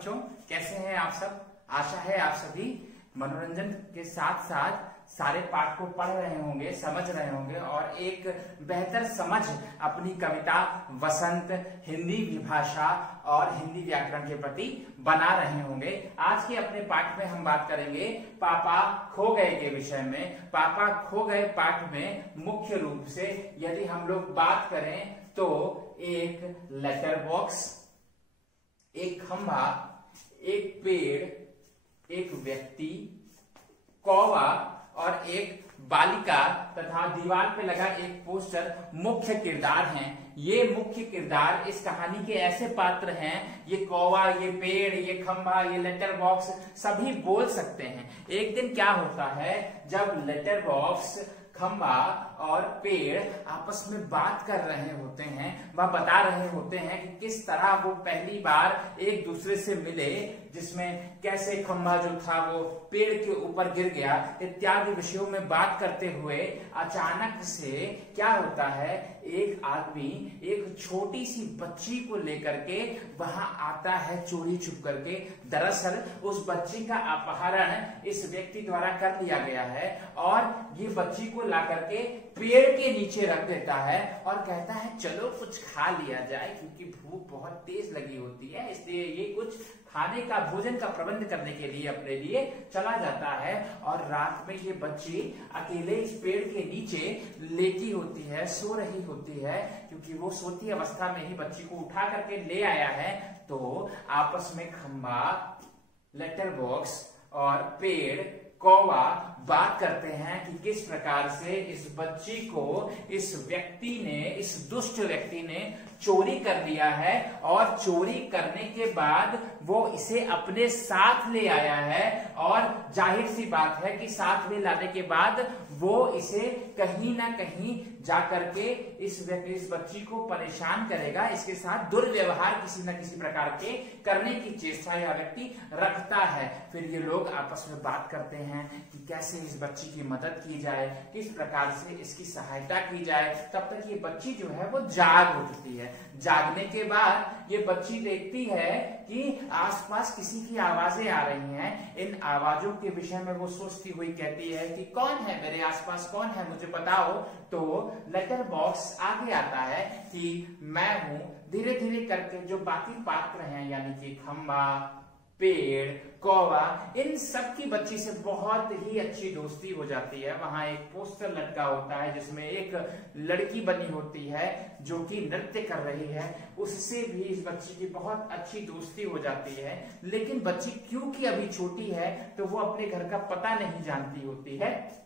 बच्चों कैसे हैं आप सब। आशा है आप सभी मनोरंजन के साथ साथ सारे पाठ को पढ़ रहे होंगे, समझ रहे होंगे और एक बेहतर समझ अपनी कविता वसंत, हिंदी विभाषा और हिंदी व्याकरण के प्रति बना रहे होंगे। आज के अपने पाठ में हम बात करेंगे पापा खो गए के विषय में। पापा खो गए पाठ में मुख्य रूप से यदि हम लोग बात करें तो एक लेटर बॉक्स, एक खंभा, एक पेड़, एक व्यक्ति, कौवा और एक बालिका तथा दीवार पे लगा एक पोस्टर मुख्य किरदार हैं। ये मुख्य किरदार इस कहानी के ऐसे पात्र हैं, ये कौवा, ये पेड़, ये खंभा, ये लेटर बॉक्स सभी बोल सकते हैं। एक दिन क्या होता है, जब लेटर बॉक्स, खंभा और पेड़ आपस में बात कर रहे होते हैं, वह बता रहे होते हैं कि किस तरह वो पहली बार एक दूसरे से मिले, जिसमें कैसे खंभा जो था वो पेड़ के ऊपर गिर गया इत्यादि विषयों में बात करते हुए अचानक से क्या होता है, एक आदमी एक छोटी सी बच्ची को लेकर के वहां आता है चोरी छुप करके। दरअसल उस बच्ची का अपहरण इस व्यक्ति द्वारा कर लिया गया है और ये बच्ची को ला करके पेड़ के नीचे रख देता है और कहता है चलो कुछ खा लिया जाए, क्योंकि भूख बहुत तेज लगी होती है, इसलिए ये कुछ खाने का, भोजन का प्रबंध करने के लिए अपने लिए चला जाता है। और रात में ये बच्ची अकेले इस पेड़ के नीचे लेटी होती है, सो रही होती है, क्योंकि वो सोती अवस्था में ही बच्ची को उठा करके ले आया है। तो आपस में खंभा, लेटर बॉक्स और पेड़, कौवा बात करते हैं कि किस प्रकार से इस बच्ची को इस व्यक्ति ने, इस दुष्ट व्यक्ति ने चोरी कर लिया है और चोरी करने के बाद वो इसे अपने साथ ले आया है। और जाहिर सी बात है कि साथ में लाने के बाद वो इसे कहीं ना कहीं जाकर के इस बच्ची को परेशान करेगा, इसके साथ दुर्व्यवहार किसी न किसी प्रकार के करने की चेष्टा यह व्यक्ति रखता है। फिर ये लोग आपस में बात करते हैं कि कैसे इस बच्ची की मदद की जाए, किस प्रकार से इसकी सहायता की जाए। तब तक ये बच्ची जो है वो जाग उठती है। जागने के बाद ये बच्ची देखती है कि आसपास किसी की आवाजें आ रही हैं। इन आवाजों के विषय में वो सोचती हुई कहती है कि कौन है मेरे आसपास, कौन है, मुझे बताओ। तो लेटर बॉक्स आगे आता है कि मैं हूं। धीरे धीरे करके जो बाकी पात्र हैं, यानी कि खंभा, पेड़, कौवा, इन सब की बच्ची से बहुत ही अच्छी दोस्ती हो जाती है। वहां एक पोस्टर लटका होता है जिसमें एक लड़की बनी होती है जो कि नृत्य कर रही है, उससे भी इस बच्ची की बहुत अच्छी दोस्ती हो जाती है। लेकिन बच्ची क्योंकि अभी छोटी है तो वो अपने घर का पता नहीं जानती होती है,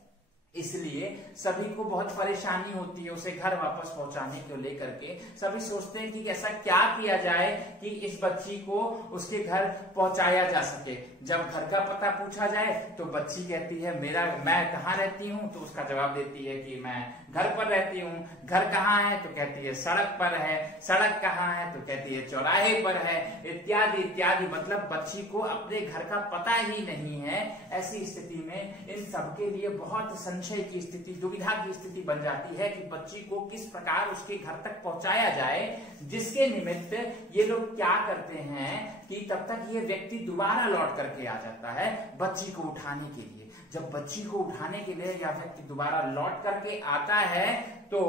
इसलिए सभी को बहुत परेशानी होती है उसे घर वापस पहुंचाने को लेकर के। सभी सोचते हैं कि ऐसा क्या किया जाए कि इस बच्ची को उसके घर पहुंचाया जा सके। जब घर का पता पूछा जाए तो बच्ची कहती है मैं कहाँ रहती हूँ, तो उसका जवाब देती है कि मैं घर पर रहती हूँ। घर कहाँ है तो कहती है सड़क पर है। सड़क कहाँ है तो कहती है चौराहे पर है, इत्यादि इत्यादि। मतलब बच्ची को अपने घर का पता ही नहीं है। ऐसी स्थिति में इन सबके लिए बहुत संशय की स्थिति, दुविधा की स्थिति बन जाती है कि बच्ची को किस प्रकार उसके घर तक पहुंचाया जाए। जिसके निमित्त ये लोग क्या करते हैं कि तब तक ये व्यक्ति दोबारा लौट करके आ जाता है बच्ची को उठाने के लिए। जब बच्ची को उठाने के लिए यह व्यक्ति दोबारा लौट करके आता है तो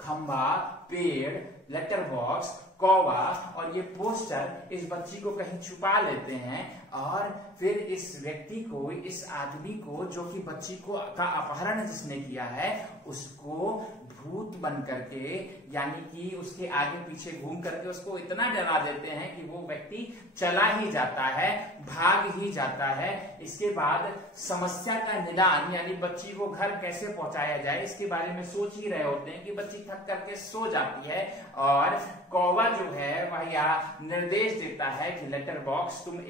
खंभा, पेड़, लेटर बॉक्स, कौवा और ये पोस्टर इस बच्ची को कहीं छुपा लेते हैं और फिर इस व्यक्ति को, इस आदमी को जो कि बच्ची को का अपहरण जिसने किया है, उसको भूत बन करके, यानी कि उसके आगे पीछे घूम करके उसको इतना डरा देते हैं कि वो व्यक्ति चला ही जाता है, भाग ही जाता है। इसके बाद समस्या का निदान, यानी बच्ची को घर कैसे पहुंचाया जाए, इसके बारे में सोच ही रहे होते हैं कि बच्ची थक करके सो जाती है और कौवा जो है वह यह निर्देश देता है कि लेटर बॉक्स तुम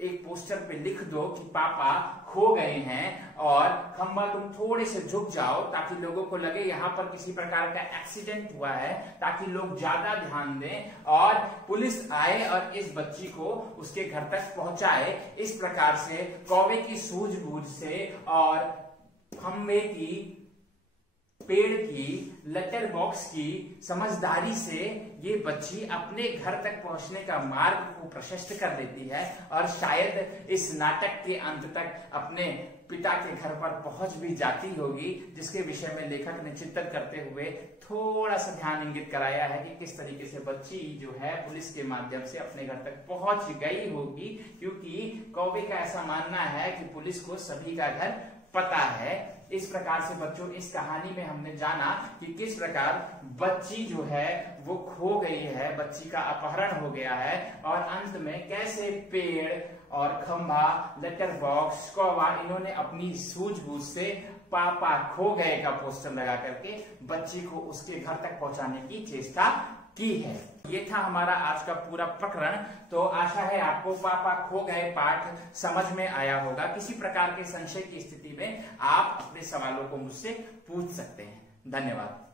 एक पोस्टर पे लिख दो कि पापा खो गए हैं, और खंभा तुम थोड़े से झुक जाओ ताकि लोगों को लगे यहाँ पर किसी प्रकार का एक्सीडेंट हुआ है, ताकि लोग ज्यादा ध्यान दें और पुलिस आए और इस बच्ची को उसके घर तक पहुंचाए। इस प्रकार से कौवे की सूझबूझ से और खंभे की पेड़ की, लेटर बॉक्स की समझदारी से ये बच्ची अपने घर तक पहुंचने का मार्ग को प्रशस्त कर देती है और शायद इस नाटक के अंत तक अपने पिता के घर पर पहुंच भी जाती होगी, जिसके विषय में लेखक ने चिंतन करते हुए थोड़ा सा ध्यान इंगित कराया है कि किस तरीके से बच्ची जो है पुलिस के माध्यम से अपने घर तक पहुंच गई होगी, क्योंकि कौवे का ऐसा मानना है कि पुलिस को सभी का घर पता है। इस प्रकार से बच्चों इस कहानी में हमने जाना कि किस प्रकार बच्ची जो है वो खो गई है, बच्ची का अपहरण हो गया है और अंत में कैसे पेड़ और खंभा, लेटर बॉक्स, कौवा इन्होंने अपनी सूझबूझ से पापा खो गए का पोस्टर लगा करके बच्ची को उसके घर तक पहुंचाने की चेष्टा की है। ये था हमारा आज का पूरा प्रकरण। तो आशा है आपको पापा खो गए पाठ समझ में आया होगा। किसी प्रकार के संशय की स्थिति में आप अपने सवालों को मुझसे पूछ सकते हैं। धन्यवाद।